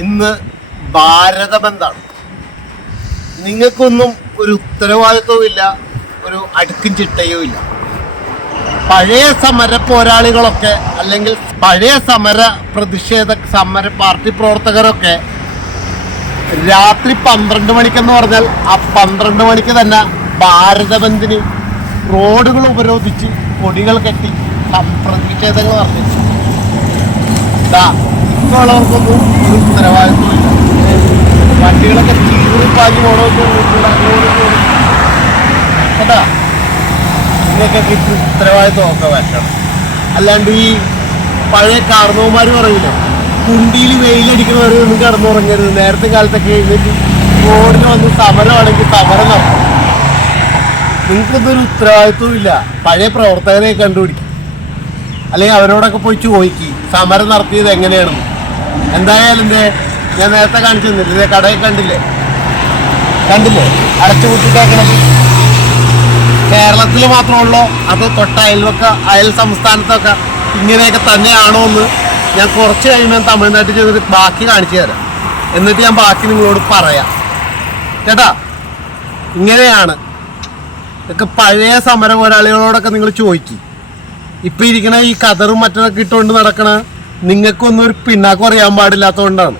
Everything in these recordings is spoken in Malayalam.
ഇന്ന് ഭാരതബന്ധാണ് നിങ്ങൾക്കൊന്നും ഒരു ഉത്തരവാദിത്വവും ഇല്ല ഒരു അടുക്കും ചിട്ടയും ഇല്ല. പഴയ സമര പോരാളികളൊക്കെ അല്ലെങ്കിൽ പഴയ സമര പ്രതിഷേധ സമര പാർട്ടി പ്രവർത്തകരൊക്കെ രാത്രി പന്ത്രണ്ട് മണിക്കെന്ന് പറഞ്ഞാൽ ആ പന്ത്രണ്ട് മണിക്ക് തന്നെ ഭാരതബന്ധിന് റോഡുകൾ ഉപരോധിച്ച് കൊടികൾ കെട്ടി പ്രതിഷേധങ്ങൾ നടത്തി ഒരു ഉത്തരവാദിത്വമില്ല വണ്ടികളൊക്കെ ചീറി പാഞ്ഞു പോകണമെന്ന് ഇത് ഉത്തരവാദിത്വമൊക്കെ വരണം അല്ലാണ്ട് ഈ പഴയ കാർന്നവന്മാർ പറയില്ല കുണ്ടിയിൽ വെയിലടിക്കുന്നവർ ഒന്നും കിടന്നുറങ്ങരുത് നേരത്തെ കാലത്തൊക്കെ എഴുന്നേറ്റ് റോഡിന് വന്ന് സമരമാണെങ്കിൽ സമരം നടത്തും നിങ്ങൾക്കൊന്നും ഉത്തരവാദിത്വം ഇല്ല പഴയ പ്രവർത്തകരെ കണ്ടുപിടിക്കും അല്ലെങ്കിൽ അവരോടൊക്കെ പോയി ചോദിക്കും സമരം നടത്തിയത് എങ്ങനെയാണെന്ന് എന്തായാലും എന്തേ ഞാൻ നേരത്തെ കാണിച്ചു തന്നില്ലേ? കടയിൽ കണ്ടില്ലേ? കണ്ടില്ലേ? അടച്ചു കൂട്ടിട്ടേക്കണത് കേരളത്തിൽ മാത്രമുള്ളോ അത് തൊട്ട അയൽവക്ക അയൽ സംസ്ഥാനത്തൊക്കെ ഇങ്ങനെയൊക്കെ തന്നെയാണോ എന്ന് ഞാൻ കുറച്ച് കഴിയുമ്പോൾ തമിഴ്നാട്ടിൽ ചെന്നിട്ട് ബാക്കി കാണിച്ചു തരാം. എന്നിട്ട് ഞാൻ ബാക്കി നിങ്ങളോട് പറയാം. കേട്ടാ? ഇങ്ങനെയാണ്. ഇതൊക്കെ പഴയ സമര പോരാളികളോടൊക്കെ നിങ്ങൾ ചോദിക്കും. ഇപ്പം ഇരിക്കണ ഈ കതറും മറ്റൊക്കെ ഇട്ടുകൊണ്ട് നടക്കണ നിങ്ങൾക്കൊന്നും ഒരു പിന്നാക്കം അറിയാൻ പാടില്ലാത്തതുകൊണ്ടാണ്.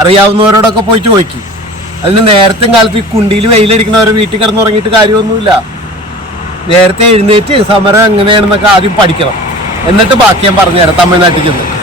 അറിയാവുന്നവരോടൊക്കെ പോയി ചോദിക്കും. അതിന് നേരത്തെ കാലത്ത് ഈ കുണ്ടിയിൽ വെയിലടിക്കുന്നവർ വീട്ടിൽ കിടന്നുറങ്ങിയിട്ട് കാര്യമൊന്നുമില്ല. നേരത്തെ എഴുന്നേറ്റ് സമരം എങ്ങനെയാണെന്നൊക്കെ ആദ്യം പഠിക്കണം. എന്നിട്ട് ബാക്കി ഞാൻ പറഞ്ഞുതരാം തമിഴ്നാട്ടിൽ ചെന്ന്.